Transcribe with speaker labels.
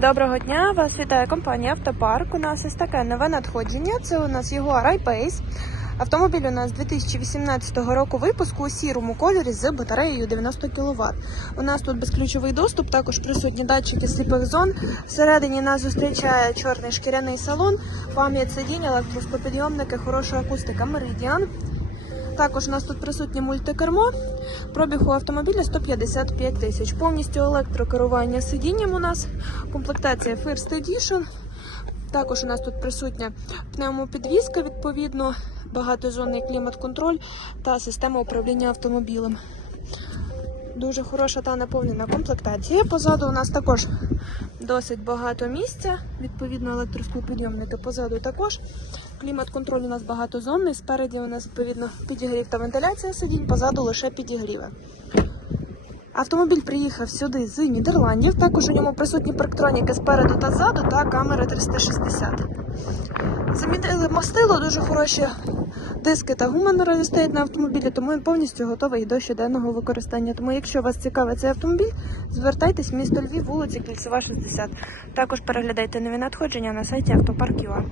Speaker 1: Доброго дня! Вас вітає компанія Автопарк. У нас ось таке нове надходження. Це у нас Jaguar I-Pace. Автомобіль у нас 2018 року випуску у сірому кольорі з батареєю 90 кВт. У нас тут безключовий доступ, також присутні датчики сліпих зон. Всередині нас зустрічає чорний шкіряний салон, пам'ять сидінь, електроскопідйомники, хороша акустика Meridian. Також у нас тут присутнє мультикермо. Пробіг у автомобіля 155 тисяч. Повністю електрокерування сидінням у нас. Комплектація First Edition. Також у нас тут присутня пневмопідвізка, відповідно, багатозонний клімат-контроль та система управління автомобілем. Дуже хороша та наповнена комплектація. Позаду у нас також досить багато місця. Відповідно, електроскопідйомники позаду також. Клімат-контроль у нас багатозонний. Спереді у нас відповідно підігрів та вентиляція сидінь, позаду лише підігріви. Автомобіль приїхав сюди з Нідерландів. Також у ньому присутні парктроніки спереду та ззаду та камери 360. Замінили мастило, дуже хороші диски та гума стоять на автомобілі, тому він повністю готовий до щоденного використання. Тому, якщо вас цікавить цей автомобіль, звертайтесь в місто Львів, вулиця Кільцева, 60. Також переглядайте нові надходження на сайті Автопарк.ua.